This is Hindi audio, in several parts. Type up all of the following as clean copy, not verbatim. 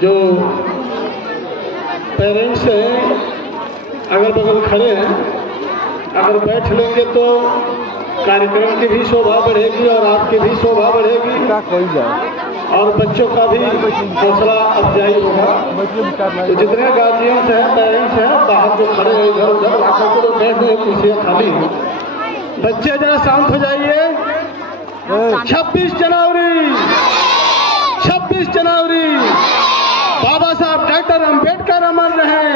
जो पेरेंट्स हैं अगल बगल खड़े हैं, अगर बैठ लेंगे तो कार्यक्रम की भी शोभा बढ़ेगी और आपकी भी शोभा बढ़ेगी और बच्चों का भी हौसला अफजाई होगा। तो जितने गार्जियंस हैं, पेरेंट्स हैं, बाहर जो खड़े हैं इधर उधर आकर तो बैठ रहे, कुर्सियाँ खाली हैं। बच्चे जरा शांत हो जाइए। 26 जनवरी 26 जनवरी बाबा साहब डॉक्टर अम्बेडकर अमर रहे,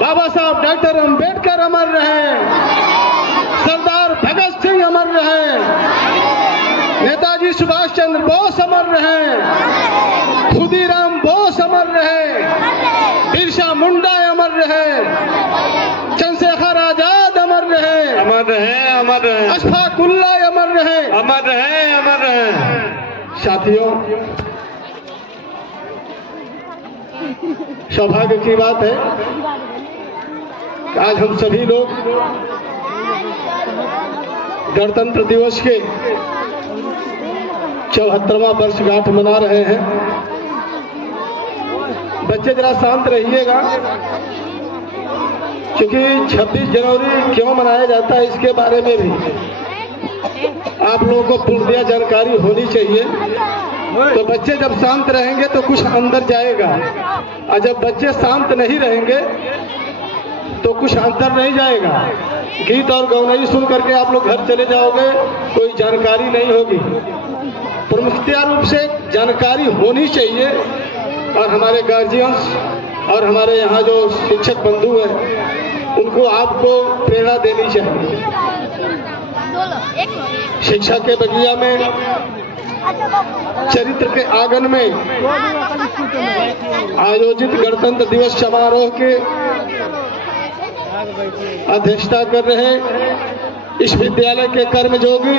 बाबा साहब डॉक्टर अम्बेडकर अमर रहे, सरदार भगत सिंह अमर रहे, नेताजी सुभाष चंद्र बोस अमर रहे, खुदीराम बोस अमर रहे, बिरसा मुंडा अमर रहे, चंद्रशेखर आजाद अमर रहे, अमर रहे, अमर रहे, अशफाक उल्लाह अमर रहे, अमर रहे, अमर रहे। साथियों, सौभाग्य की बात है कि आज हम सभी लोग गणतंत्र दिवस के 74वां वर्षगांठ मना रहे हैं। बच्चे जरा शांत रहिएगा, क्योंकि 26 जनवरी क्यों मनाया जाता है इसके बारे में भी आप लोगों को पूर्णतः जानकारी होनी चाहिए। तो बच्चे जब शांत रहेंगे तो कुछ अंदर जाएगा, और जब बच्चे शांत नहीं रहेंगे तो कुछ अंदर नहीं जाएगा। गीत और गौनई सुन करके आप लोग घर चले जाओगे, कोई जानकारी नहीं होगी। प्रमुखता रूप से जानकारी होनी चाहिए, और हमारे गार्जियंस और हमारे यहाँ जो शिक्षक बंधु हैं उनको आपको प्रेरणा देनी चाहिए। शिक्षा के बगिया में, चरित्र के आंगन में आयोजित गणतंत्र दिवस समारोह के अध्यक्षता कर रहे इस विद्यालय के कर्मयोगी,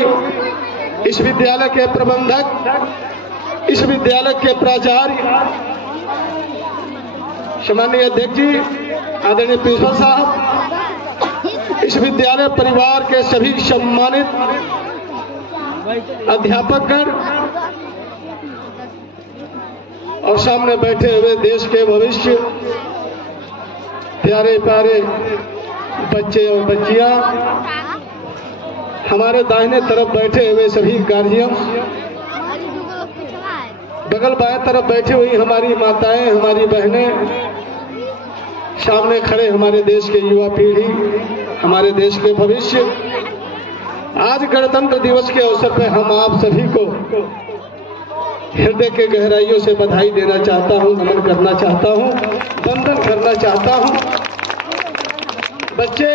इस विद्यालय के प्रबंधक, इस विद्यालय के प्राचार्य, सम्माननीय अध्यक्ष जी, आदरणीय प्रिंसिपल साहब, इस विद्यालय परिवार के सभी सम्मानित अध्यापकगण और सामने बैठे हुए देश के भविष्य प्यारे प्यारे बच्चे और बच्चियां, हमारे दाहिने तरफ बैठे हुए सभी गार्जियन, बगल बाएं तरफ बैठी हुई हमारी माताएं, हमारी बहनें, सामने खड़े हमारे देश के युवा पीढ़ी, हमारे देश के भविष्य। आज गणतंत्र दिवस के अवसर पर हम आप सभी को हृदय के गहराइयों से बधाई देना चाहता हूं, नमन करना चाहता हूं, वंदन करना चाहता हूं। बच्चे,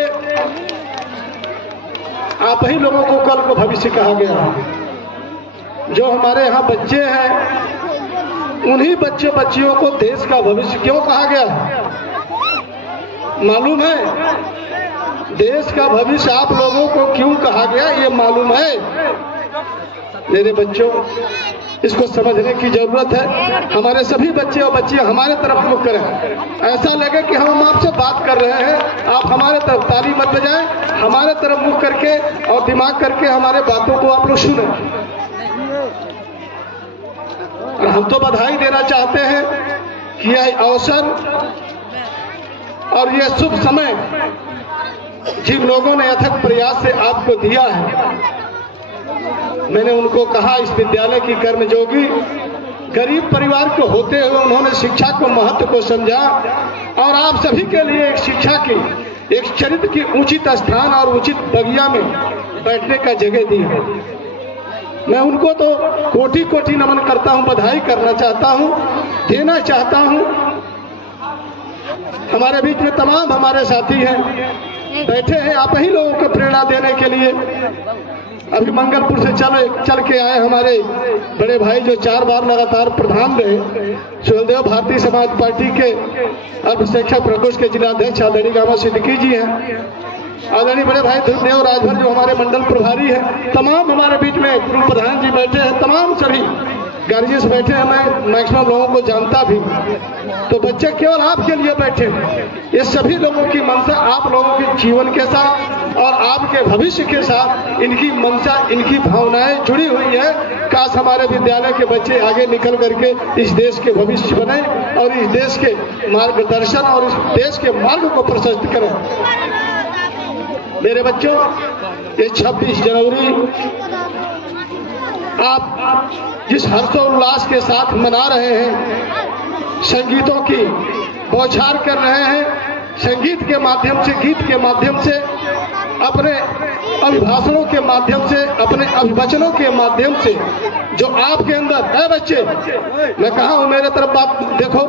आप ही लोगों को कल को भविष्य कहा गया है। जो हमारे यहाँ बच्चे हैं उन्हीं बच्चे बच्चियों को देश का भविष्य क्यों कहा गया है मालूम है? देश का भविष्य आप लोगों को क्यों कहा गया ये मालूम है? मेरे बच्चों, इसको समझने की जरूरत है। हमारे सभी बच्चे और बच्चियां हमारे तरफ मुख करें। ऐसा लगे कि हम आपसे बात कर रहे हैं, आप हमारे तरफ ताली मत बजाएं, हमारे तरफ मुख करके और दिमाग करके हमारे बातों को आप लोग सुने। और हम तो बधाई देना चाहते हैं कि यह अवसर और यह शुभ समय जिन लोगों ने अथक प्रयास से आपको दिया है, मैंने उनको कहा, इस विद्यालय की कर्मयोगी गरीब परिवार के होते हुए उन्होंने शिक्षा को महत्व को समझा और आप सभी के लिए एक शिक्षा की, एक चरित्र की उचित स्थान और उचित बगिया में बैठने का जगह दी है। मैं उनको तो कोटि कोटि नमन करता हूं, बधाई करना चाहता हूं, देना चाहता हूं। हमारे बीच में तमाम हमारे साथी हैं, बैठे हैं आप ही लोगों को प्रेरणा देने के लिए। अभी मंगलपुर से चल के आए हमारे बड़े भाई जो 4 बार लगातार प्रधान रहे, सुहेलदेव भारतीय समाज पार्टी के अल्पसंख्यक प्रकोष्ठ के जिलाध्यक्ष आदरणीय गामा सिद्दीकी जी हैं, आदरणीय बड़े भाई ध्रुवदेव राजभर जो हमारे मंडल प्रभारी हैं, तमाम हमारे बीच में प्रधान जी बैठे हैं, तमाम सभी गार्जियंस बैठे हैं, मैं मैक्सिमम लोगों को जानता भी, तो बच्चे केवल आपके लिए बैठे हैं। ये सभी लोगों की मंशा आप लोगों के जीवन के साथ और आपके भविष्य के साथ इनकी मंशा, इनकी भावनाएं जुड़ी हुई है। काश हमारे विद्यालय के बच्चे आगे निकल करके इस देश के भविष्य बने और इस देश के मार्गदर्शन और इस देश के मार्ग को प्रशस्त करें। मेरे बच्चों, ये 26 जनवरी आप जिस हर्षोल्लास के साथ मना रहे हैं, संगीतों की बौछार कर रहे हैं, संगीत के माध्यम से, गीत के माध्यम से, अपने अभिभाषणों के माध्यम से, अपने अभिवचनों के माध्यम से जो आपके अंदर है बच्चे, मैं कहा हूं मेरे तरफ बात देखो,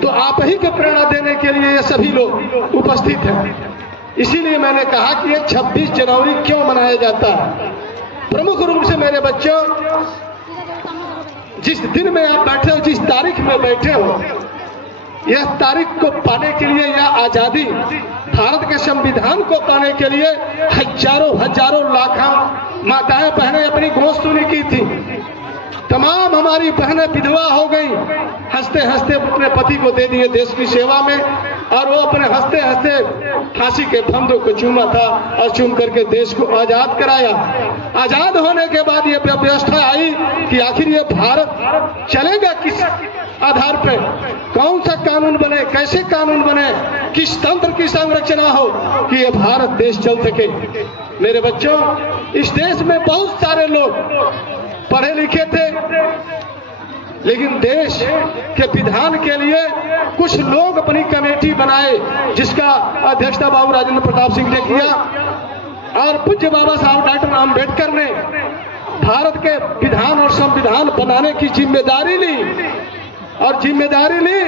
तो आप ही के प्रेरणा देने के लिए ये सभी लोग उपस्थित हैं। इसीलिए मैंने कहा कि ये 26 जनवरी क्यों मनाया जाता है। प्रमुख रूप से मेरे बच्चों, जिस दिन में आप बैठे हो, जिस तारीख में बैठे हो, यह तारीख को पाने के लिए, यह आजादी, भारत के संविधान को पाने के लिए हजारों लाखों माताएं बहनें अपनी गोद सुनी की थी। तमाम हमारी बहनें विधवा हो गई, हंसते हंसते अपने पति को दे दिए देश की सेवा में, और वो अपने हंसते हंसते फांसी के फंदों को चूमा था और चूम करके देश को आजाद कराया। आजाद होने के बाद ये व्यवस्था आई कि आखिर ये भारत चलेगा किस आधार पर, कौन सा कानून बने, कैसे कानून बने, किस तंत्र की संरचना हो कि ये भारत देश चल सके। मेरे बच्चों, इस देश में बहुत सारे लोग पढ़े लिखे थे, लेकिन देश के विधान के लिए कुछ लोग अपनी कमेटी बनाए, जिसका अध्यक्षता बाबू राजेंद्र प्रताप सिंह ने किया, और पूज्य बाबा साहब डॉक्टर अम्बेडकर ने भारत के विधान और संविधान बनाने की जिम्मेदारी ली, और जिम्मेदारी ली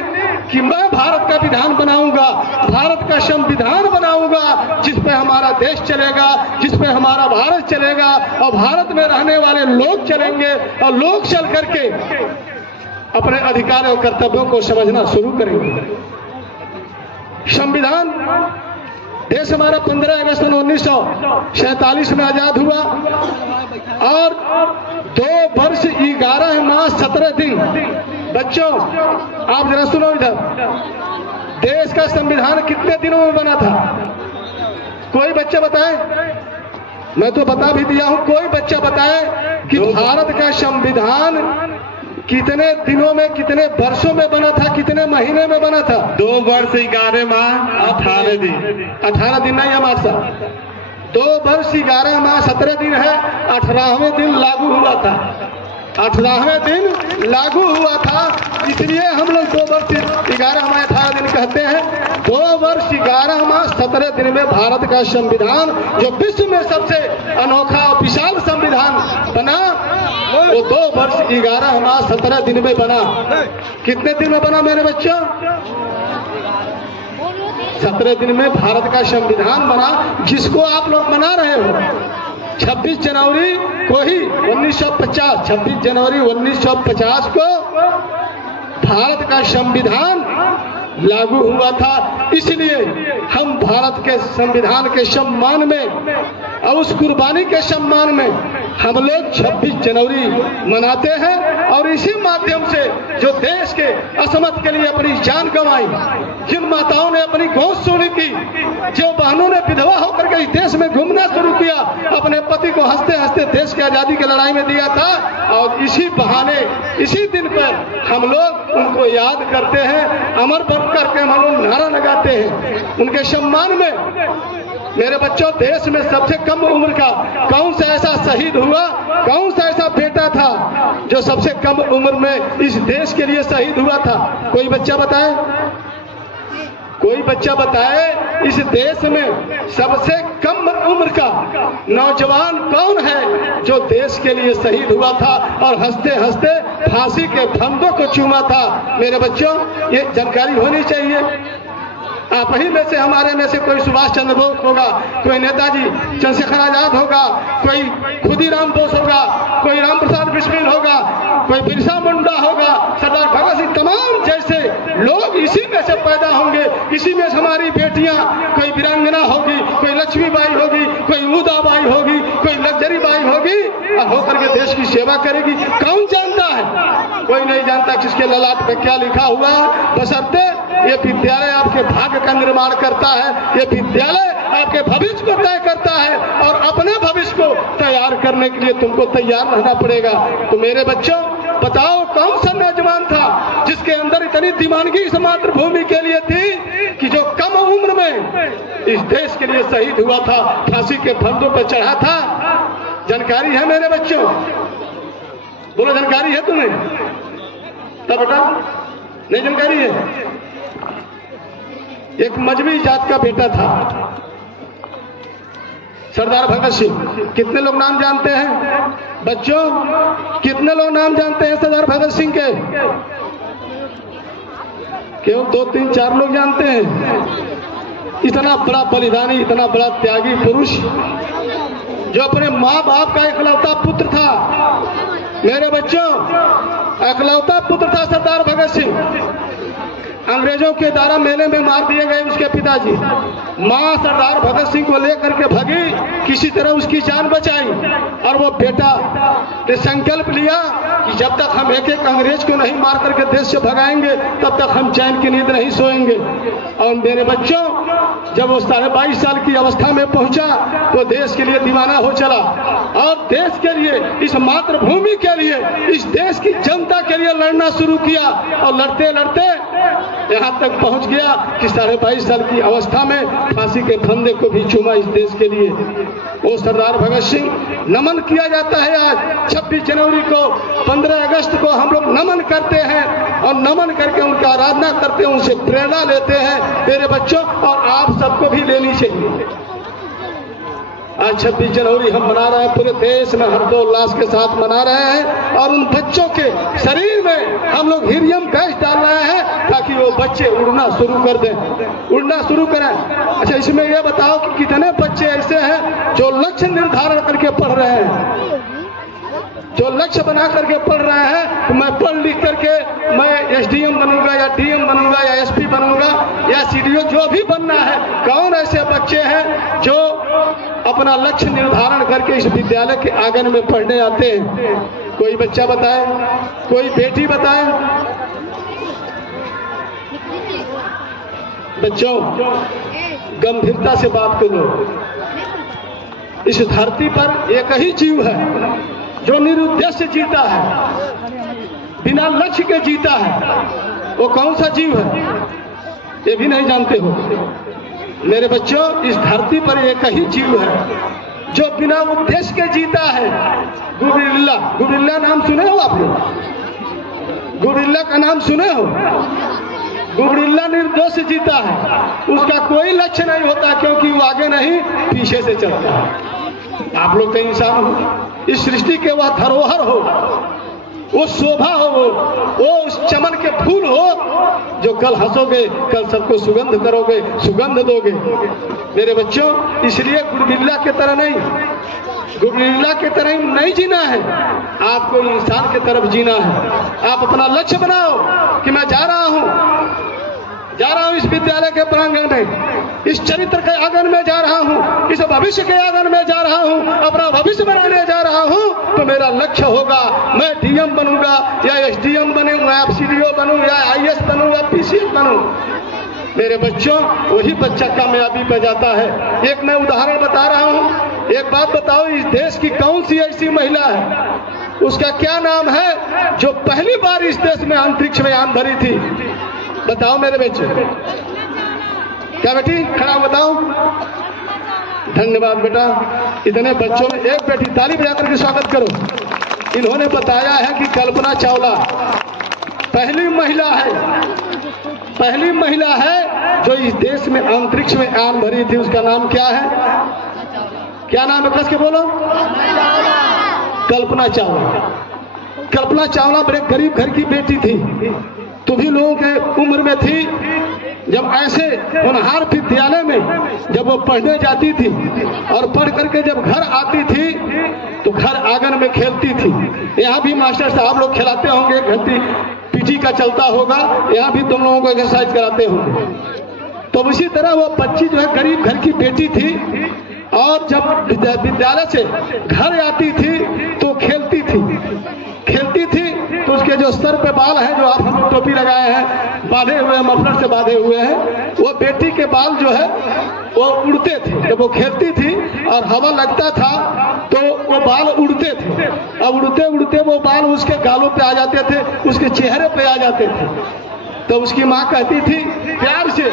कि मैं भारत का विधान बनाऊंगा, भारत का संविधान बनाऊंगा, जिस पे हमारा देश चलेगा, जिस पे हमारा भारत चलेगा, और भारत में रहने वाले लोग चलेंगे, और लोग चल करके अपने अधिकार और कर्तव्यों को समझना शुरू करेंगे। संविधान, देश हमारा 15 अगस्त 1947 में आजाद हुआ, और 2 वर्ष 11 माह 17 दिन। बच्चों, आप जरा सुनो इधर, देश का संविधान कितने दिनों में बना था? कोई बच्चा बताए? मैं तो बता भी दिया हूं, कोई बच्चा बताए कि भारत का संविधान कितने दिनों में, कितने वर्षों में बना था, कितने महीने में बना था? 2 वर्ष 11 माह 18 दिन। 18 दिन नहीं हमारे साथ, 2 वर्ष 11 माह 17 दिन है। 18वें दिन लागू हुआ था, 18वें दिन लागू हुआ था, इसलिए हम लोग 2 वर्ष 11 माह 18 दिन कहते हैं। 2 वर्ष 11 माह 17 दिन में भारत का संविधान, जो विश्व में सबसे अनोखा और विशाल संविधान बना, वो 2 वर्ष 11 माह 17 दिन में बना। कितने दिन में बना मेरे बच्चों? 17 दिन में भारत का संविधान बना, जिसको आप लोग मना रहे हो। 26 जनवरी को ही 1950, 26 जनवरी 1950 को भारत का संविधान लागू हुआ था। इसलिए हम भारत के संविधान के सम्मान में और उस कुर्बानी के सम्मान में हम लोग 26 जनवरी मनाते हैं। और इसी माध्यम से जो देश के असमत के लिए अपनी जान गंवाई, जिन माताओं ने अपनी गोद सुनी की, जो बहनों ने विधवा होकर के इस देश में घूमना शुरू किया, अपने पति को हंसते हंसते देश की आजादी की लड़ाई में दिया था, और इसी बहाने, इसी दिन पर हम लोग उनको याद करते हैं, अमर बन करके हम लोग नारा लगाते हैं उनके सम्मान में। मेरे बच्चों, देश में सबसे कम उम्र का कौन सा ऐसा शहीद हुआ, कौन सा ऐसा बेटा था जो सबसे कम उम्र में इस देश के लिए शहीद हुआ था? कोई बच्चा बताए? कोई बच्चा बताए इस देश में सबसे कम उम्र का नौजवान कौन है जो देश के लिए शहीद हुआ था और हंसते हंसते फांसी के फंदों को चूमा था? मेरे बच्चों, ये जानकारी होनी चाहिए। आप ही में से, हमारे में से कोई सुभाष चंद्र बोस होगा, कोई नेताजी चंद्रशेखर आजाद होगा, कोई खुदीराम बोस होगा, कोई राम प्रसाद बिस्मिल होगा, कोई बिरसा मुंडा होगा, सरदार भगत सिंह, तमाम जैसे लोग इसी में से पैदा होंगे। इसी में से हमारी बेटियां, कोई वीरांगना होगी, कोई लक्ष्मीबाई होगी, कोई उदाबाई होगी, कोई लग्जरी बाई होगी, और जवान होकर के देश की सेवा करेगी। कौन जानता है? कोई नहीं जानता किसके ललाट पे क्या लिखा हुआ है। बशर्ते ये विद्यालय आपके भाग्य का निर्माण करता है, ये विद्यालय आपके भविष्य को तय करता है और अपने भविष्य को तैयार करने के लिए तुमको तैयार रहना पड़ेगा। तो मेरे बच्चों, बताओ कौन सा नौजवान था जिसके अंदर इतनी दीवानगी इस मातृभूमि के लिए थी कि जो कम उम्र में इस देश के लिए शहीद हुआ था, फांसी के फंदों पर चढ़ा था? जानकारी है मेरे बच्चों? बोलो, जानकारी है तुम्हें? तब बेटा नहीं जानकारी है? एक मजबी जात का बेटा था, सरदार भगत सिंह। कितने लोग नाम जानते हैं बच्चों? कितने लोग नाम जानते हैं सरदार भगत सिंह के? क्यों 2, 3, 4 लोग जानते हैं? इतना बड़ा बलिदानी, इतना बड़ा त्यागी पुरुष जो अपने माँ बाप का इकलौता पुत्र था। मेरे बच्चों, इकलौता पुत्र था सरदार भगत सिंह। अंग्रेजों के द्वारा मेले में मार दिए गए उसके पिताजी। माँ सरदार भगत सिंह को लेकर के भगी, किसी तरह उसकी जान बचाई और वो बेटा ने संकल्प लिया कि जब तक हम एक एक अंग्रेज को नहीं मार करके देश से भगाएंगे तब तक हम चैन की नींद नहीं सोएंगे। और मेरे बच्चों, जब वो 22.5 साल की अवस्था में पहुंचा तो देश के लिए दीवाना हो चला और देश के लिए, इस मातृभूमि के लिए, इस देश की जनता के लिए लड़ना शुरू किया और लड़ते लड़ते यहाँ तक पहुँच गया कि 22.5 साल की अवस्था में फांसी के फंदे को भी चूमा इस देश के लिए। वो सरदार भगत सिंह नमन किया जाता है। आज 26 जनवरी को, 15 अगस्त को हम लोग नमन करते हैं और नमन करके उनका आराधना करते हैं, उनसे प्रेरणा लेते हैं मेरे बच्चों, और आप सबको भी लेनी चाहिए। आज 26 जनवरी हम मना रहे हैं, पूरे देश में हर्षोल्लास के साथ मना रहे हैं और उन बच्चों के शरीर में हम लोग हीलियम गैस डाल रहे हैं ताकि वो बच्चे उड़ना शुरू कर दें, उड़ना शुरू करें। अच्छा, इसमें यह बताओ कि कितने बच्चे ऐसे हैं जो लक्ष्य निर्धारण करके पढ़ रहे हैं, जो लक्ष्य बना करके पढ़ रहे हैं कि मैं पढ़ लिख करके मैं SDM बनूंगा या DM बनूंगा या SP बनूंगा या CDO, जो भी बनना है। कौन ऐसे बच्चे हैं जो अपना लक्ष्य निर्धारण करके इस विद्यालय के आंगन में पढ़ने आते हैं? कोई बच्चा बताए, कोई बेटी बताए? बच्चों, गंभीरता से बात करो। इस धरती पर एक ही जीव है जो निरुद्देश्य जीता है, बिना लक्ष्य के जीता है। वो कौन सा जीव है ये भी नहीं जानते हो मेरे बच्चों? इस धरती पर एक ही जीव है जो बिना उद्देश्य के जीता है। गुरिल्ला, गुरिल्ला नाम सुने हो आप लोग? गुरिल्ला का नाम सुने हो? गुरिल्ला निर्दोष जीता है, उसका कोई लक्ष्य नहीं होता क्योंकि वो आगे नहीं पीछे से चलता है। आप लोग तो इंसान हो, इस सृष्टि के वह धरोहर हो, वो शोभा हो, वो उस चमन के फूल हो जो कल हंसोगे, कल सबको सुगंध करोगे, सुगंध दोगे मेरे बच्चों। इसलिए गुरिल्ला के तरह नहीं, गुरिल्ला के तरह नहीं जीना है, आपको इंसान की तरफ जीना है। आप अपना लक्ष्य बनाओ कि मैं जा रहा हूं इस विद्यालय के प्रांगण में, इस चरित्र के आंगन में जा रहा हूं, इस भविष्य के आंगन में जा रहा हूं, अपना भविष्य बनाने जा रहा हूं। तो मेरा लक्ष्य होगा मैं DM बनूंगा या SDM बनूंगा या CDO बनूं या IS बनूं या PCS बनूं। मेरे बच्चों, वही बच्चा कामयाबी पे जाता है। एक मैं उदाहरण बता रहा हूं। एक बात बताओ, इस देश की कौन सी ऐसी महिला है, उसका क्या नाम है, जो पहली बार इस देश में अंतरिक्ष में यान भरी थी? बताओ मेरे बच्चे। क्या बेटी, खड़ा बताओ। धन्यवाद बेटा। इतने बच्चों में एक बेटी, ताली बजा करके स्वागत करो। इन्होंने बताया है कि कल्पना चावला पहली महिला है जो इस देश में अंतरिक्ष में यान भरी थी। उसका नाम क्या है? क्या नाम है? कस के बोलो। कल्पना चावला। कल्पना चावला बड़े गरीब घर की बेटी थी, तुम्ही लोगों के उम्र में थी जब ऐसे होनहार विद्यालय में जब वो पढ़ने जाती थी और पढ़ करके जब घर आती थी तो घर आंगन में खेलती थी। यहाँ भी मास्टर साहब लोग खिलाते होंगे, घंटी PT का चलता होगा, यहाँ भी तुम लोगों को एक्सरसाइज कराते होंगे। तो उसी तरह वो बच्ची जो है गरीब घर की बेटी थी और जब विद्यालय से घर आती थी तो खेलती थी तो उसके जो सर पे बाल है, जो आप हम टोपी लगाए हैं, बांधे हुए हैं, मफलर से बांधे हुए हैं, वो बेटी के बाल जो है वो उड़ते थे। जब वो खेलती थी और हवा लगता था तो वो बाल उड़ते थे। अब उड़ते उड़ते वो बाल उसके गालों पे आ जाते थे, उसके चेहरे पे आ जाते थे। तो उसकी माँ कहती थी प्यार से,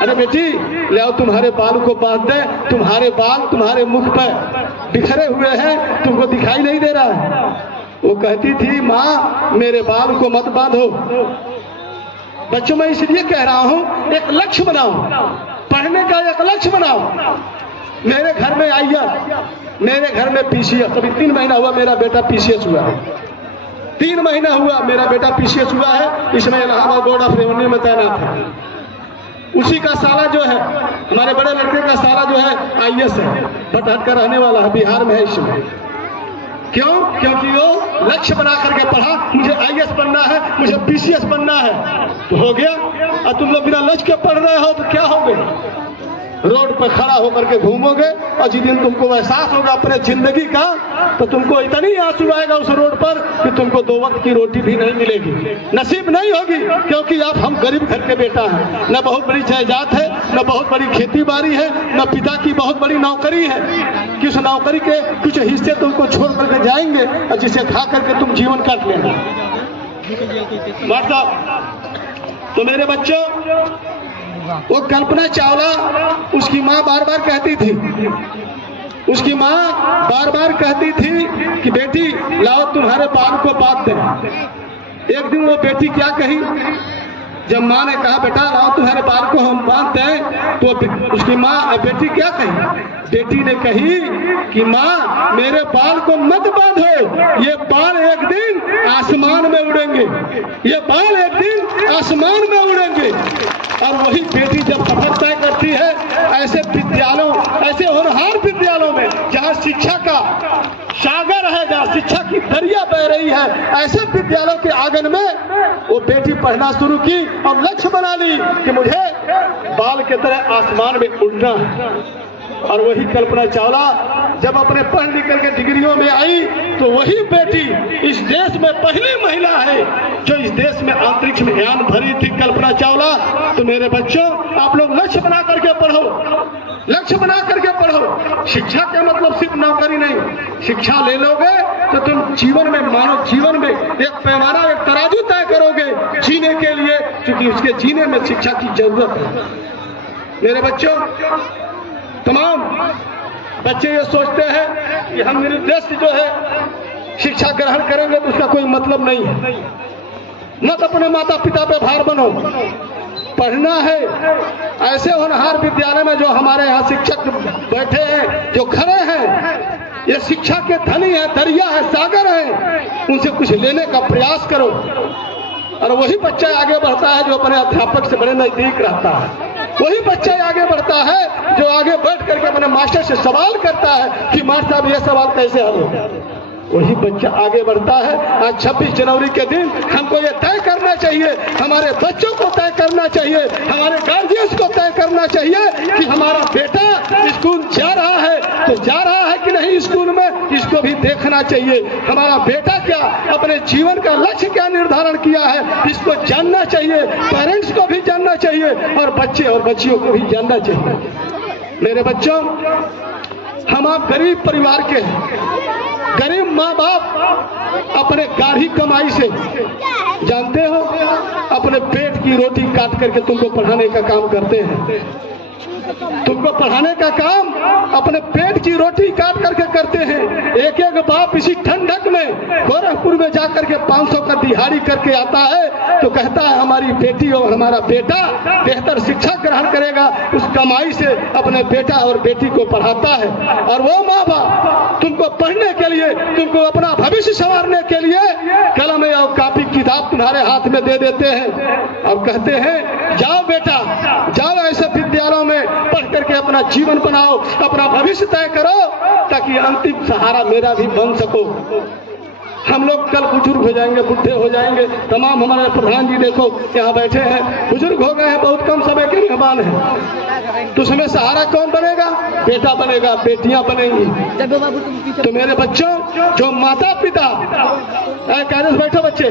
अरे बेटी ले आओ तुम्हारे बाल को बांध दे, तुम्हारे बाल तुम्हारे मुख पर बिखरे हुए हैं, तुमको दिखाई नहीं दे रहा है। वो कहती थी माँ मेरे बाल को मत बांधो। बच्चों मैं इसलिए कह रहा हूँ एक लक्ष्य बनाओ, पढ़ने का एक लक्ष्य बनाओ। मेरे घर में आईएएस, मेरे घर में पीसीएस, अभी 3 महीना हुआ मेरा बेटा पीसीएस हुआ है। 3 महीना हुआ मेरा बेटा पीसीएस हुआ है, इसमें इलाहाबाद बोर्ड ऑफ रेवेन्यू में तैनात है। उसी का साला जो है, हमारे बड़े लड़के का साला जो है आईएएस है, भटहट कर रहने वाला है, बिहार में है इसमें। क्यों? क्योंकि वो लक्ष्य बना करके पढ़ा, मुझे आईएएस बनना है, मुझे पीसीएस बनना है, तो हो गया। और तुम लोग बिना लक्ष्य के पढ़ रहे हो तो क्या होगे? रोड पर खड़ा होकर के घूमोगे और जिस दिन तुमको एहसास होगा अपने जिंदगी का, तो तुमको इतनी आंसू आएगा उस रोड पर कि तुमको 2 वक्त की रोटी भी नहीं मिलेगी, नसीब नहीं होगी। क्योंकि आप हम गरीब घर के बेटा हैं, न बहुत बड़ी जायदाद है, न बहुत बड़ी खेती बाड़ी है, न पिता की बहुत बड़ी नौकरी है कि उस नौकरी के कुछ हिस्से तुमको छोड़ करके जाएंगे और जिसे खा करके तुम जीवन काट लेना। मतलब तो मेरे बच्चों, वो कल्पना चावला, उसकी माँ बार बार कहती थी, उसकी माँ बार बार कहती थी कि बेटी लाओ तुम्हारे बाल को बांध दें। एक दिन वो बेटी क्या कही, जब माँ ने कहा बेटा लाओ तुम्हारे बाल को हम बांध दें, तो उसकी माँ बेटी क्या कही, बेटी ने कही कि माँ मेरे बाल को मत बांधो, ये बाल एक दिन आसमान में उड़ेंगे, ये बाल एक दिन आसमान में उड़ेंगे। और वही बेटी जब सफर तय करती है ऐसे विद्यालयों, ऐसे होनहार विद्यालयों में जहाँ शिक्षा का सागर है, जहाँ शिक्षा की दरिया बह रही है, ऐसे विद्यालयों के आंगन में वो बेटी पढ़ना शुरू की और लक्ष्य बना ली कि मुझे बाल के तरह आसमान में उड़ना है। और वही कल्पना चावला जब अपने पढ़ लिख करके डिग्रियों में आई, तो वही बेटी इस देश में पहली महिला है जो इस देश में अंतरिक्ष में यान भरी थी, कल्पना चावला। तो मेरे बच्चों, आप लोग लक्ष्य बना करके पढ़ो, लक्ष्य बना करके पढ़ो। शिक्षा का मतलब सिर्फ नौकरी नहीं, शिक्षा ले लोगे तो तुम जीवन में, मानव जीवन में एक पैमाना, एक तराजू तय करोगे जीने के लिए, क्योंकि उसके जीने में शिक्षा की जरूरत है। मेरे बच्चों, तमाम बच्चे ये सोचते हैं कि हम निर्देश जो है शिक्षा ग्रहण करेंगे तो उसका कोई मतलब नहीं है। मत अपने माता पिता पे भार बनो, पढ़ना है। ऐसे होनहार विद्यालय में जो हमारे यहाँ शिक्षक बैठे हैं, जो खड़े हैं, ये शिक्षा के धनी है, दरिया है, सागर है, उनसे कुछ लेने का प्रयास करो। और वही बच्चा आगे बढ़ता है जो अपने अध्यापक से बड़े नजदीक रहता है, वही बच्चा आगे बढ़ता है जो आगे बैठ करके अपने मास्टर से सवाल करता है कि मास्टर साहब ये सवाल कैसे हल होगा। वही बच्चा आगे बढ़ता है। आज 26 जनवरी के दिन हमको ये तय करना चाहिए, हमारे बच्चों को तय करना चाहिए, हमारे गार्जियंस को तय करना चाहिए कि हमारा बेटा स्कूल जा रहा है तो जा रहा है कि नहीं स्कूल में, इसको भी देखना चाहिए। हमारा बेटा क्या अपने जीवन का लक्ष्य क्या निर्धारण किया है, इसको जानना चाहिए। पेरेंट्स को भी जानना चाहिए और बच्चे और बच्चियों को भी जानना चाहिए। मेरे बच्चों, हम आप गरीब परिवार के हैं, गरीब माँ बाप अपने गाढ़ी कमाई से, जानते हो, अपने पेट की रोटी काट करके तुमको पढ़ाने का काम करते हैं। तुमको पढ़ाने का काम अपने पेट की रोटी काट करके करते हैं। एक एक बाप इसी ठंडक में गोरखपुर में जाकर के 500 का दिहाड़ी करके आता है तो कहता है हमारी बेटी और हमारा बेटा बेहतर शिक्षा ग्रहण करेगा, उस कमाई से अपने बेटा और बेटी को पढ़ाता है। और वो माँ बाप तुमको पढ़ने के लिए, तुमको अपना भविष्य संवारने के लिए कलम और कापी किताब तुम्हारे हाथ में दे देते हैं और कहते हैं जाओ बेटा जाओ, ऐसे विद्यालयों में पढ़ करके अपना जीवन बनाओ, अपना भविष्य तय करो, ताकि अंतिम सहारा मेरा भी बन सको। हम लोग कल बुजुर्ग हो जाएंगे, बुढ़े हो जाएंगे। तमाम हमारे प्रधान जी देखो यहाँ बैठे हैं, बुजुर्ग हो गए हैं, बहुत कम समय के मेहमान हैं। तो उसमें सहारा कौन बनेगा? बेटा बनेगा, बेटियां बनेंगी। तो मेरे बच्चों, जो माता पिता, कायदे से बैठो बच्चे,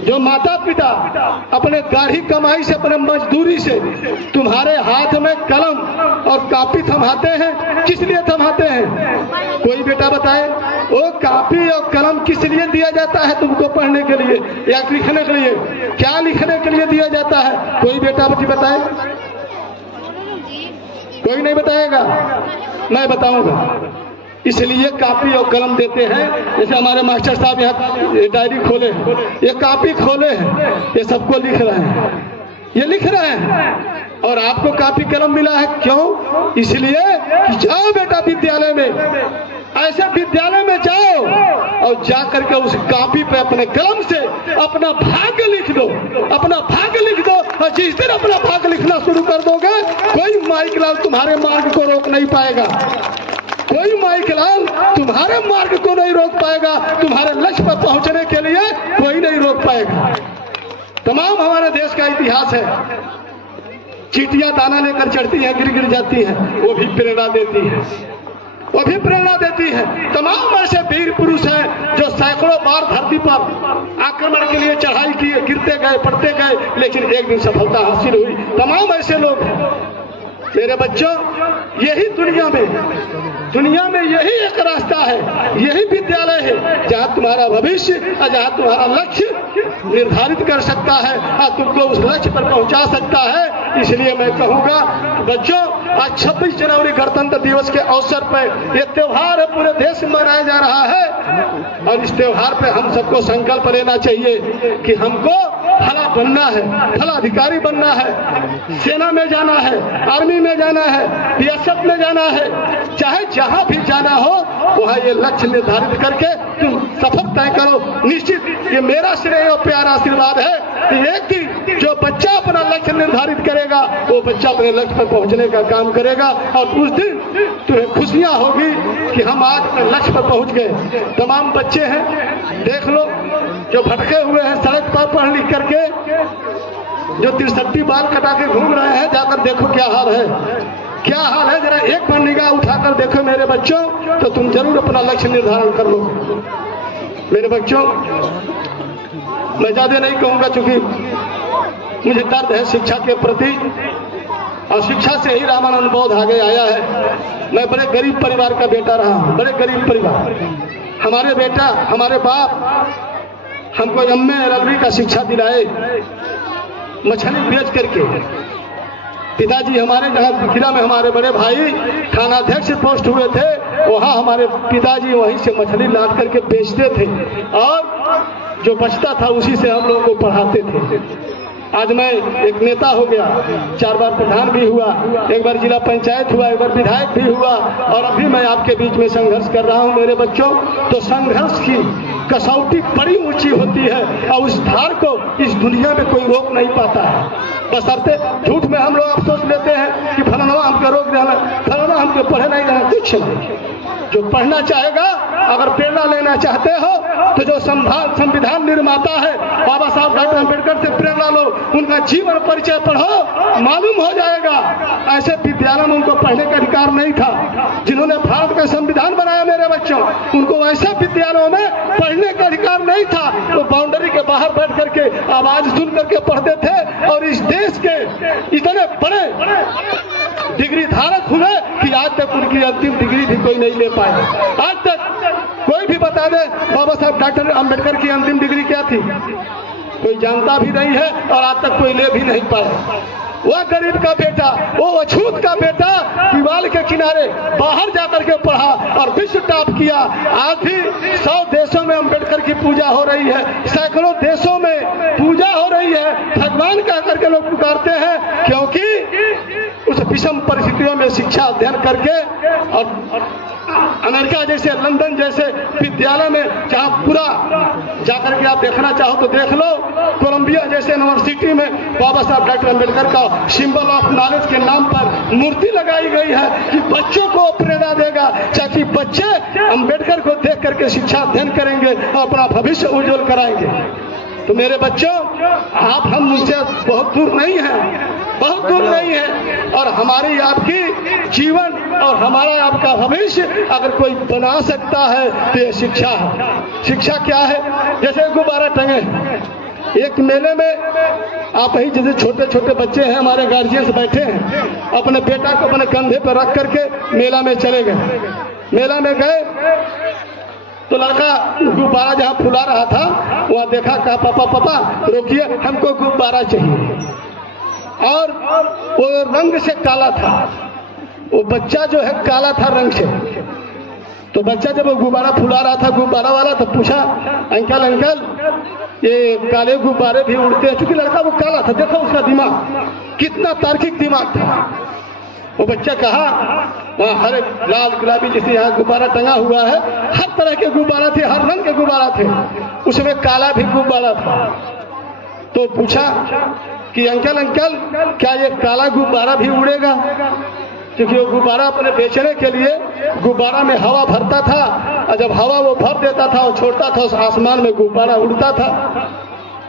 जो माता पिता अपने गाढ़ी कमाई से, अपने मजदूरी से तुम्हारे हाथ में कलम और कॉपी थमाते हैं, किस लिए थमाते हैं? कोई बेटा बताए, वो कॉपी और कलम किस लिए दिया जाता है तुमको? पढ़ने के लिए या लिखने के लिए? क्या लिखने के लिए दिया जाता है? कोई बेटा बेटी बताए? कोई नहीं बताएगा? मैं बताऊंगा। इसलिए कॉपी और कलम देते हैं। जैसे हमारे मास्टर साहब यहाँ डायरी खोले हैं, ये कॉपी खोले हैं, ये सबको लिख रहे हैं, ये लिख रहे हैं। और आपको कॉपी कलम मिला है क्यों? इसलिए कि जाओ बेटा विद्यालय में, ऐसे विद्यालय में जाओ और जा करके उस कॉपी पे अपने कलम से अपना भाग्य लिख दो, अपना भाग्य लिख दो। और जिस दिन अपना भाग्य लिखना शुरू कर दोगे, कोई माइक लाल तुम्हारे मार्ग को रोक नहीं पाएगा, कोई माइक लाल तुम्हारे मार्ग को नहीं रोक पाएगा, तुम्हारे लक्ष्य पर पहुंचने के लिए कोई नहीं रोक पाएगा। तमाम हमारे देश का इतिहास है। चींटियां दाना लेकर चढ़ती हैं, गिर गिर जाती हैं, वो भी प्रेरणा देती है, वो भी प्रेरणा देती है। तमाम ऐसे वीर पुरुष हैं जो सैकड़ों बार धरती पर आक्रमण के लिए चढ़ाई किए, गिरते गए, पड़ते गए, लेकिन एक दिन सफलता हासिल हुई। तमाम ऐसे लोग हैं। मेरे बच्चों, यही दुनिया में यही एक रास्ता है, यही विद्यालय है जहाँ तुम्हारा भविष्य और जहाँ तुम्हारा लक्ष्य निर्धारित कर सकता है और तुमको उस लक्ष्य पर पहुँचा सकता है। इसलिए मैं कहूँगा बच्चों, आज 26 जनवरी गणतंत्र दिवस के अवसर पर यह त्योहार पूरे देश में मनाया जा रहा है। और इस त्योहार पे हम सबको संकल्प लेना चाहिए कि हमको फला बनना है, फला अधिकारी बनना है, सेना में जाना है, आर्मी में जाना है, बीएसएफ में जाना है, चाहे जहां भी जाना हो वहां ये लक्ष्य निर्धारित करके तुम सफर तय करो। निश्चित ये मेरा श्रेय और प्यारा आशीर्वाद है कि एक दिन जो बच्चा अपना लक्ष्य निर्धारित करेगा, वो बच्चा अपने लक्ष्य पर पहुंचने का काम करेगा और उस दिन तुम्हें खुशियां होगी कि हम आज अपने लक्ष्य पर पहुंच गए। तमाम बच्चे हैं, देख लो, जो भटके हुए हैं सड़क पर पढ़ लिख करके, जो 63 बाल कटा के घूम रहे हैं, जाकर देखो क्या हाल है, क्या हाल है। जरा एक बार निगाह उठाकर देखो मेरे बच्चों, तो तुम जरूर अपना लक्ष्य निर्धारण कर लो। मेरे बच्चों, मैं ज्यादा नहीं कहूंगा क्योंकि मुझे दर्द है शिक्षा के प्रति और शिक्षा से ही रामानंद बौद्ध आगे आया है। मैं बड़े गरीब परिवार का बेटा रहा हूँ, बड़े गरीब परिवार। हमारे बेटा, हमारे बाप हमको एमए LLB का शिक्षा दिलाए मछली बेच करके। पिताजी हमारे जहाँ जिला में हमारे बड़े भाई थानाध्यक्ष पोस्ट हुए थे, वहाँ हमारे पिताजी वहीं से मछली लाद करके बेचते थे और जो बचता था उसी से हम लोगों को पढ़ाते थे। आज मैं एक नेता हो गया, 4 बार प्रधान भी हुआ, 1 बार जिला पंचायत हुआ, 1 बार विधायक भी हुआ और अभी मैं आपके बीच में संघर्ष कर रहा हूं। मेरे बच्चों, तो संघर्ष की कसौटी बड़ी ऊंची होती है और उस धार को इस दुनिया में कोई रोक नहीं पाता है। बशर्ते झूठ में हम लोग अफसोस लेते हैं कि फलाना हमको रोक देना, फलाना हमको पढ़े नहीं देना। कुछ नहीं, जो पढ़ना चाहेगा, अगर प्रेरणा लेना चाहते हो तो जो संविधान निर्माता है बाबा साहब डॉक्टर अम्बेडकर से प्रेरणा लो, उनका जीवन परिचय पढ़ो, मालूम हो जाएगा। ऐसे विद्यालय में उनको पढ़ने का अधिकार नहीं था। जिन्होंने भारत का संविधान बनाया मेरे बच्चों, उनको ऐसे विद्यालयों में पढ़ने का अधिकार नहीं था। वो बाउंड्री के बाहर बैठ करके आवाज सुन करके पढ़ते थे और इस देश के इतने बड़े डिग्री धारक हुए कि आज तक उनकी अंतिम डिग्री भी कोई नहीं ले पाया। आज तक कोई भी बता दे बाबा साहब डॉक्टर अम्बेडकर की अंतिम डिग्री क्या थी, कोई जानता भी नहीं है और आज तक कोई ले भी नहीं पाया। वह गरीब का बेटा, वो अछूत का बेटा दीवार के किनारे बाहर जाकर के पढ़ा और विश्व टॉप किया। आज भी 100 देशों में अम्बेडकर की पूजा हो रही है, सैकड़ों देशों में पूजा हो रही है। भगवान कह करके लोग पुकारते हैं क्योंकि उस विषम परिस्थितियों में शिक्षा अध्ययन करके और अमेरिका जैसे, लंदन जैसे विद्यालय में जहाँ पूरा जाकर के आप देखना चाहो तो देख लो, कोलंबिया जैसे यूनिवर्सिटी में बाबा साहब डॉक्टर अम्बेडकर का सिंबल ऑफ नॉलेज के नाम पर मूर्ति लगाई गई है कि बच्चों को प्रेरणा देगा, ताकि बच्चे अम्बेडकर को देख करके शिक्षा अध्ययन करेंगे और अपना भविष्य उज्जवल कराएंगे। तो मेरे बच्चों, आप हम उनसे बहुत दूर नहीं हैं, बहुत दूर नहीं है। और हमारी आपकी जीवन और हमारा आपका भविष्य अगर कोई बना सकता है तो ये शिक्षा है। शिक्षा क्या है? जैसे गुब्बारा टंगे एक मेले में, आप ही जैसे छोटे छोटे बच्चे हैं, हमारे गार्जियंस बैठे हैं, अपने बेटा को अपने कंधे पर रख करके मेला में चले गए। मेला में गए तो लड़का गुब्बारा जहाँ फुला रहा था वहाँ देखा, कहा पापा पापा रोकिए, हमको गुब्बारा चाहिए। और वो रंग से काला था, वो बच्चा जो है काला था रंग से। तो बच्चा जब वो गुब्बारा फुला रहा था गुब्बारा वाला, तो पूछा अंकल अंकल ये काले गुब्बारे भी उड़ते हैं? क्योंकि लड़का वो काला था, देखो उसका दिमाग कितना तार्किक दिमाग था। वो बच्चा कहा वहाँ हर लाल गुलाबी जैसे यहाँ गुब्बारा टंगा हुआ है, हर तरह के गुब्बारा थे, हर रंग के गुब्बारा थे, उसमें काला भी गुब्बारा था। तो पूछा कि अंकल अंकल क्या ये काला गुब्बारा भी उड़ेगा? क्योंकि वो गुब्बारा अपने बेचने के लिए गुब्बारा में हवा भरता था, और जब हवा वो भर देता था और छोड़ता था उस आसमान में गुब्बारा उड़ता था।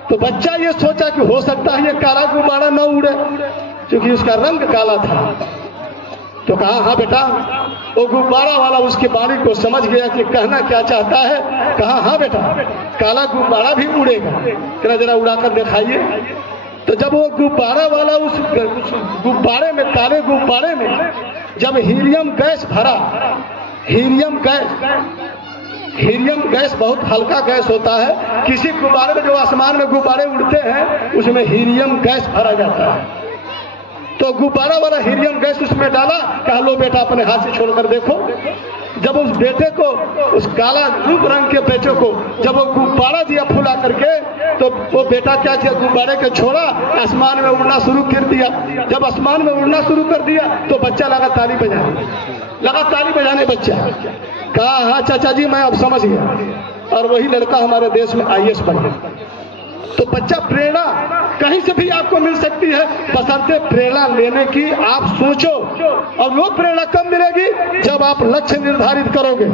तो बच्चा ये सोचा कि हो सकता है ये काला गुब्बारा न उड़े, क्योंकि उसका रंग काला था। तो कहा हाँ बेटा, वो गुब्बारा वाला उसकी बाणी को समझ गया कि कहना क्या चाहता है। कहा हाँ बेटा, काला गुब्बारा भी उड़ेगा, क्या जरा उड़ाकर दिखाइए। तो जब वो गुब्बारा वाला उस गुब्बारे में, काले गुब्बारे में जब हीलियम गैस भरा, हीलियम गैस बहुत हल्का गैस होता है, किसी गुब्बारे में जो आसमान में गुब्बारे उड़ते हैं उसमें हीलियम गैस भरा जाता है। तो गुब्बारा वाला हीलियम गैस उसमें डाला, कहा लो बेटा अपने हाथ से छोड़कर देखो। जब उस बेटे को, उस काला रूप रंग के बेटे को जब वो गुब्बारा दिया फुला करके, तो वो बेटा क्या किया, गुब्बारे के छोड़ा, आसमान में उड़ना शुरू कर दिया। जब आसमान में उड़ना शुरू कर दिया तो बच्चा लगा ताली बजाने बच्चा। कहा हाँ चाचा जी मैं अब समझ गया। और वही लड़का हमारे देश में IAS बन गया। तो बच्चा प्रेरणा कहीं से भी आपको मिल सकती है, बशर्ते प्रेरणा लेने की आप सोचो। और वो प्रेरणा कब मिलेगी? जब आप लक्ष्य निर्धारित करोगे।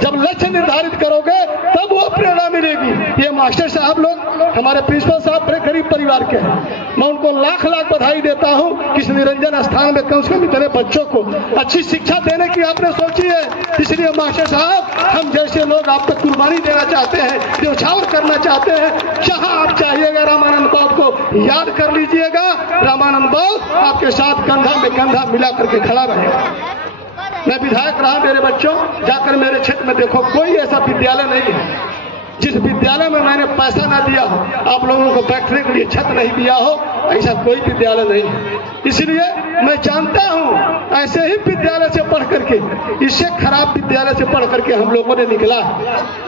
जब लक्ष्य निर्धारित करोगे तब वो प्रेरणा मिलेगी। ये मास्टर साहब लोग, हमारे प्रिंसिपल साहब बड़े गरीब परिवार के हैं, मैं उनको लाख लाख बधाई देता हूँ कि इस निरंजन स्थान में कम से कम इतने बच्चों को अच्छी शिक्षा देने की आपने सोची है। इसलिए मास्टर साहब, हम जैसे लोग आप तक कुर्बानी देना चाहते हैं, न्यौछावर करना चाहते हैं, जहाँ आप चाहिएगा रामानंद बाबू को याद कर लीजिएगा। रामानंद बाबू आपके साथ कंधा में कंधा मिला करके खड़ा रहेगा। मैं विधायक रहा, मेरे बच्चों जाकर मेरे क्षेत्र में देखो, कोई ऐसा विद्यालय नहीं है जिस विद्यालय में मैंने पैसा ना दिया हो, आप लोगों को बैठने के लिए छत नहीं दिया हो, ऐसा कोई विद्यालय नहीं है। इसलिए मैं जानता हूँ ऐसे ही विद्यालय से पढ़ करके, इससे खराब विद्यालय से पढ़ करके हम लोगों ने निकला।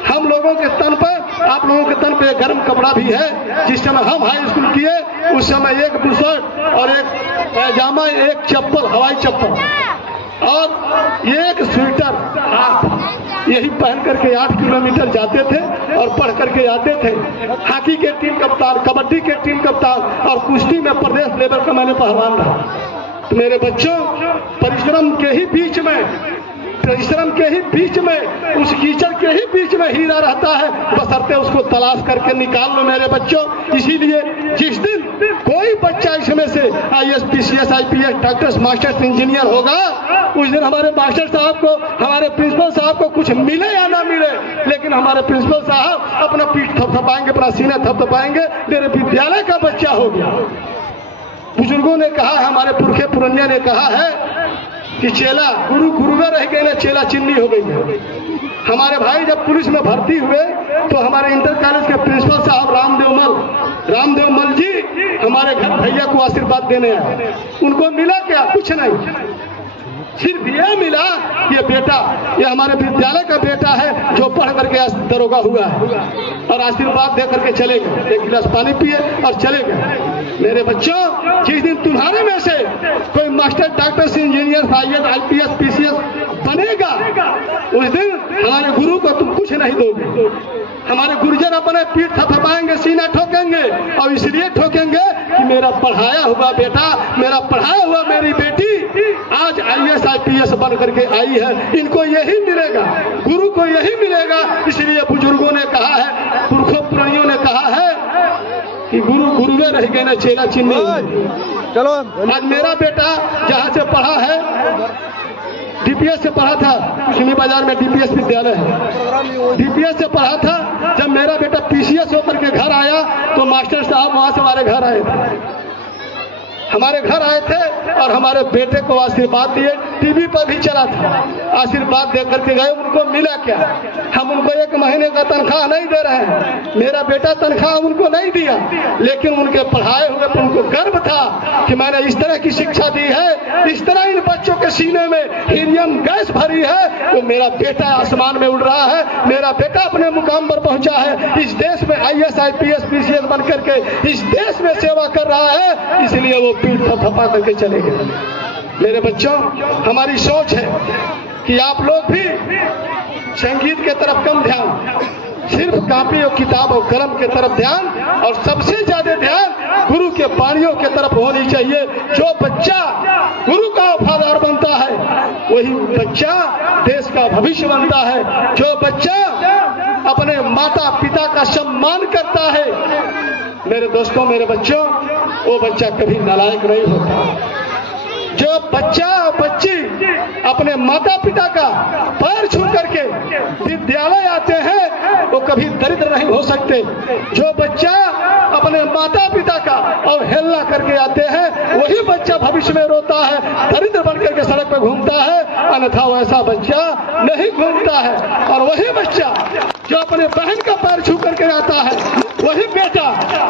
हम लोगों के तन पर, आप लोगों के तन पर गर्म कपड़ा भी है। जिस समय हम हाई स्कूल किए उस समय एक बुशर्ट और एक पैजामा, एक चप्पल, हवाई चप्पल और एक स्वेटर, आप यही पहन करके 8 किलोमीटर जाते थे और पढ़ करके आते थे। हॉकी के टीम कप्तान, कबड्डी के टीम कप्तान और कुश्ती में प्रदेश लेवल का मैंने पहलवान रहा। तो मेरे बच्चों, परिश्रम के ही बीच में, उस कीचड़ के ही बीच में हीरा रहता है, बशर्ते उसको तलाश करके निकाल लो मेरे बच्चों। इसीलिए जिस दिन कोई बच्चा इसमें से IAS, PCS, IPS, doctors, masters, engineer होगा, उस दिन हमारे मास्टर साहब को, हमारे प्रिंसिपल साहब को कुछ मिले या ना मिले, लेकिन हमारे प्रिंसिपल साहब अपना पीठ थपथपाएंगे, अपना सीना थपथपाएंगे, मेरे विद्यालय का बच्चा हो गया। बुजुर्गों ने कहा है, हमारे पुरखे पुरनिया ने कहा है कि चेला गुरु गुरु में रह गए, चेला चिन्नी हो गई है। हमारे भाई जब पुलिस में भर्ती हुए तो हमारे इंटर कॉलेज के प्रिंसिपल साहब रामदेव मल जी हमारे घर भैया को आशीर्वाद देने आए। उनको मिला क्या? कुछ नहीं, सिर्फ ये मिला ये बेटा, ये हमारे विद्यालय का बेटा है जो पढ़ करके दरोगा हुआ है, और आशीर्वाद दे करके चले गए, एक गिलास पानी पिए और चले गए। मेरे बच्चों, जिस दिन तुम्हारे में से कोई master, doctor, engineer, IAS, IPS, PCS बनेगा, उस दिन हमारे गुरु को तुम कुछ नहीं दोगे। हमारे गुरुजन अपने पीठ थपथपाएंगे, सीना ठोकेंगे, और इसलिए ठोकेंगे कि मेरा पढ़ाया हुआ बेटा, मेरा पढ़ाया हुआ मेरी बेटी आज IAS, IPS बन करके आई है। इनको यही मिलेगा, गुरु को यही मिलेगा। इसलिए बुजुर्गों ने कहा है, पुरखों पुरानियों ने कहा है कि गुरु गुरुवे रह गए ना चेला चिन्ह। चलो आज मेरा बेटा जहाँ से पढ़ा है, डीपीएस से पढ़ा था, कुशमी बाजार में डीपीएस विद्यालय है, डीपीएस से पढ़ा था। जब मेरा बेटा पीसीएस होकर के घर आया तो मास्टर साहब वहाँ से हमारे घर आए थे, हमारे घर आए थे और हमारे बेटे को आशीर्वाद दिए। टीवी पर भी चला था, आशीर्वाद दे करके गए। उनको मिला क्या? हम उनको 1 महीने का तनख्वाह नहीं दे रहे हैं, मेरा बेटा तनख्वाह उनको नहीं दिया, लेकिन उनके पढ़ाए हुए पर उनको गर्व था कि मैंने इस तरह की शिक्षा दी है, इस तरह इन बच्चों के सीने में हीलियम गैस भरी है, तो मेरा बेटा आसमान में उड़ रहा है, मेरा बेटा अपने मुकाम पर पहुंचा है, इस देश में IAS IPS PCS बन करके इस देश में सेवा कर रहा है, इसलिए वो पीठ थपथपा करके चले गए। मेरे बच्चों, हमारी सोच है कि आप लोग भी संगीत के तरफ कम ध्यान, सिर्फ कॉपी और किताब और कलम के तरफ ध्यान, और सबसे ज्यादा ध्यान गुरु के वाणियों के तरफ होनी चाहिए। जो बच्चा गुरु का वफादार बनता है वही बच्चा देश का भविष्य बनता है। जो बच्चा अपने माता पिता का सम्मान करता है, मेरे दोस्तों, मेरे बच्चों, वो बच्चा कभी नालायक नहीं होता। जो बच्चा बच्ची अपने माता पिता का पैर छू करके विद्यालय आते हैं वो कभी दरिद्र नहीं हो सकते। जो बच्चा अपने माता पिता का अवहेलना करके आते हैं वही बच्चा भविष्य में रोता है, दरिद्र बन करके सड़क पर घूमता है, अन्यथा वैसा बच्चा नहीं घूमता है। और वही बच्चा जो अपने बहन का पैर छू करके आता है, वही बेटा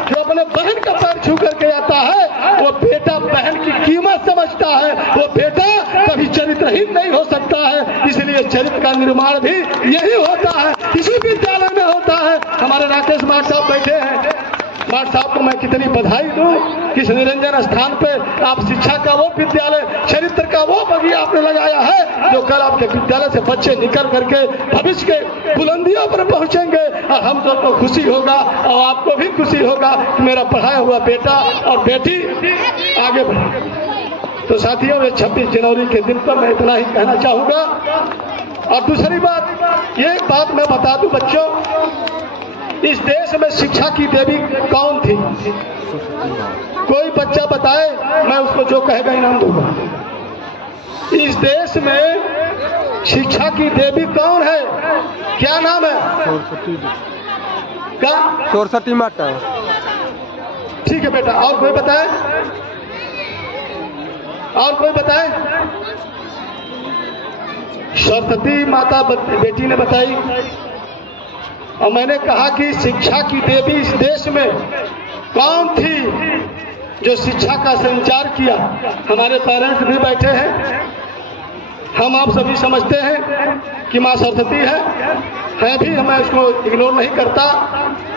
जो अपने बहन का पैर छू करके आता है, वो बेटा बहन की कीमत समझता है, वो बेटा कभी चरित्रहीन नहीं हो सकता है। इसलिए चरित्र का निर्माण भी यही होता है, इसी विद्यालय में होता है। हमारे राकेश मार साहब बैठे हैं, मार साहब को मैं कितनी बधाई दूं कि निरंजन स्थान पे आप शिक्षा का वो विद्यालय, चरित्र का वो बगिया आपने लगाया है, जो कल आपके विद्यालय से बच्चे निकल करके भविष्य के बुलंदियों पर पहुंचेंगे। और हम सबको खुशी होगा और आपको भी खुशी होगा कि मेरा पढ़ाया हुआ बेटा और बेटी आगे बढ़े। तो साथियों, ये 26 जनवरी के दिन पर मैं इतना ही कहना चाहूंगा। और दूसरी बात, ये बात मैं बता दूं बच्चों, इस देश में शिक्षा की देवी कौन थी? कोई बच्चा बताए, मैं उसको जो कहेगा इनाम दूंगा। इस देश में शिक्षा की देवी कौन है? क्या नाम है? क्या? सरस्वती माता। ठीक है बेटा, और कोई बताए? और कोई बताए? सरस्वती माता बेटी ने बताई। और मैंने कहा कि शिक्षा की देवी इस देश में कौन थी जो शिक्षा का संचार किया? हमारे पेरेंट्स भी बैठे हैं, हम आप सभी समझते हैं कि माँ सरस्वती है भी, मैं इसको इग्नोर नहीं करता।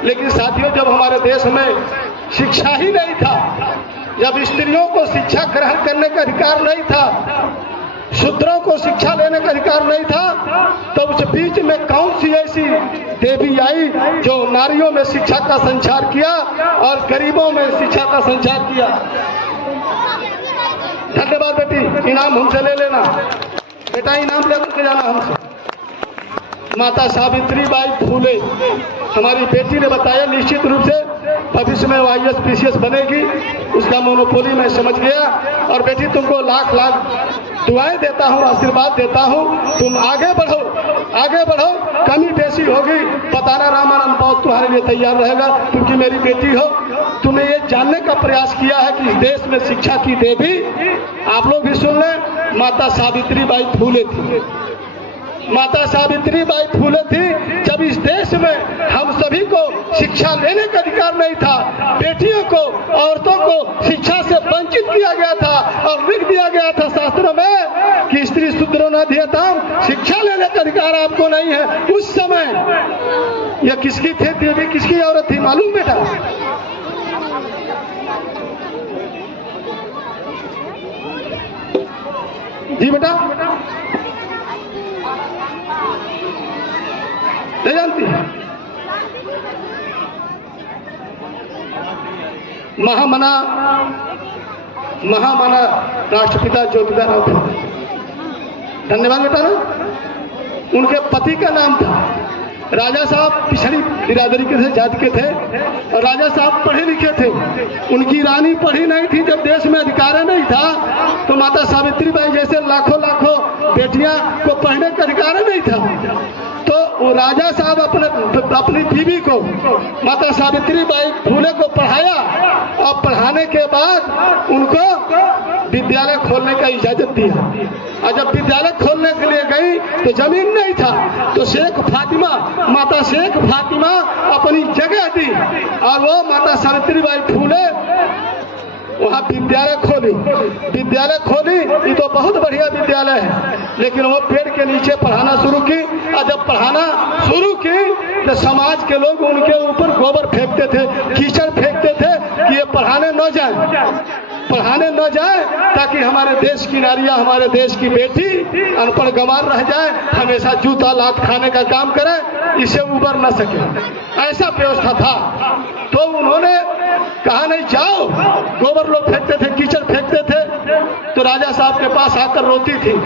लेकिन साथियों, जब हमारे देश में शिक्षा ही नहीं था, जब स्त्रियों को शिक्षा ग्रहण करने का अधिकार नहीं था, शूद्रों को शिक्षा लेने का अधिकार नहीं था, तो उस बीच में कौन सी ऐसी देवी आई जो नारियों में शिक्षा का संचार किया और गरीबों में शिक्षा का संचार किया? धन्यवाद बेटी, इनाम हमसे ले लेना बेटा, इनाम लेकर के जाना हमसे। माता सावित्री बाई फूले, हमारी बेटी ने बताया निश्चित रूप से भविष्य में IAS PCS बनेगी, उसका मोनोपोली मैं समझ गया। और बेटी, तुमको लाख लाख दुआएं देता हूँ, आशीर्वाद देता हूँ, तुम आगे बढ़ो, आगे बढ़ो। कमी बेसी होगी, बताना रामानंद बहुत तुम्हारे लिए तैयार रहेगा, क्योंकि मेरी बेटी हो। तुमने ये जानने का प्रयास किया है कि इस देश में शिक्षा की देवी, आप लोग भी सुन लें, माता सावित्री बाई फूले थी। माता सावित्री बाई फूले थी। जब इस देश में हम सभी को शिक्षा लेने का अधिकार नहीं था, बेटियों को, औरतों को शिक्षा से वंचित किया गया था और लिख दिया गया था शास्त्रों में कि स्त्री शूद्रो न धियताम, शिक्षा लेने का अधिकार आपको नहीं है। उस समय यह किसकी थी देवी, किसकी औरत थी मालूम बेटा? जी बेटा, नहीं जानती? महामना राष्ट्रपिता ज्योतिबा फूले। धन्यवाद बेटा ना। उनके पति का नाम था राजा साहब पिछड़ी बिरादरी के जाति के थे और राजा साहब पढ़े लिखे थे। उनकी रानी पढ़ी नहीं थी। जब देश में अधिकार नहीं था तो माता सावित्री बाई जैसे लाखों लाखों बेटियां को पढ़ने का अधिकार नहीं था। तो वो राजा साहब अपनी बीवी को माता सावित्री बाई फूले को पढ़ाया और पढ़ाने के बाद उनको विद्यालय खोलने का इजाजत दिया। और जब विद्यालय खोलने के लिए गई तो जमीन नहीं था, तो शेख फातिमा, माता शेख फातिमा अपनी जगह दी और वो माता सावित्री बाई फूले वहाँ विद्यालय खोली। ये तो बहुत बढ़िया विद्यालय है, लेकिन वो पेड़ के नीचे पढ़ाना शुरू की। और जब पढ़ाना शुरू की तो समाज के लोग उनके ऊपर गोबर फेंकते थे, कीचड़ फेंकते थे कि ये पढ़ाने न जाए ताकि हमारे देश की नारियां, हमारे देश की बेटी अनपढ़ गंवार रह जाए, हमेशा जूता लात खाने का काम करे, इसे उबर न सके। ऐसा व्यवस्था था। तो उन्होंने कहा नहीं जाओ, गोबर लोग फेंकते थे, कीचड़ फेंकते थे। तो राजा साहब के पास आकर रोती थी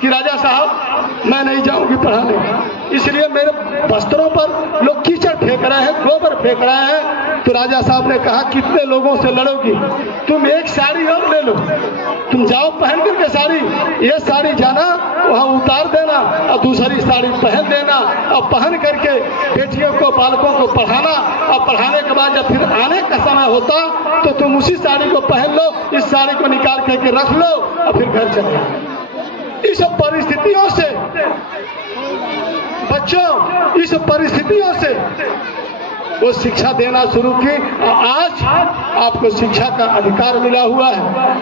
कि राजा साहब मैं नहीं जाऊंगी पढ़ाने, इसलिए मेरे वस्त्रों पर लोग कीचड़ फेंक रहे हैं, गोबर फेंक रहे हैं। तो राजा साहब ने कहा कितने लोगों से लड़ोगी, तुम एक साड़ी और ले लो, तुम जाओ पहन करके साड़ी, ये साड़ी जाना वहाँ उतार देना और दूसरी साड़ी पहन देना और पहन करके बेटियों को, बालकों को पढ़ाना। और पढ़ाने के बाद जब फिर आने का समय होता तो तुम उसी साड़ी को पहन लो, इस साड़ी को निकाल करके रख लो और फिर घर चले जाओ। इस परिस्थितियों से बच्चों, इस परिस्थितियों से वो शिक्षा देना शुरू की और आज आपको शिक्षा का अधिकार मिला हुआ है।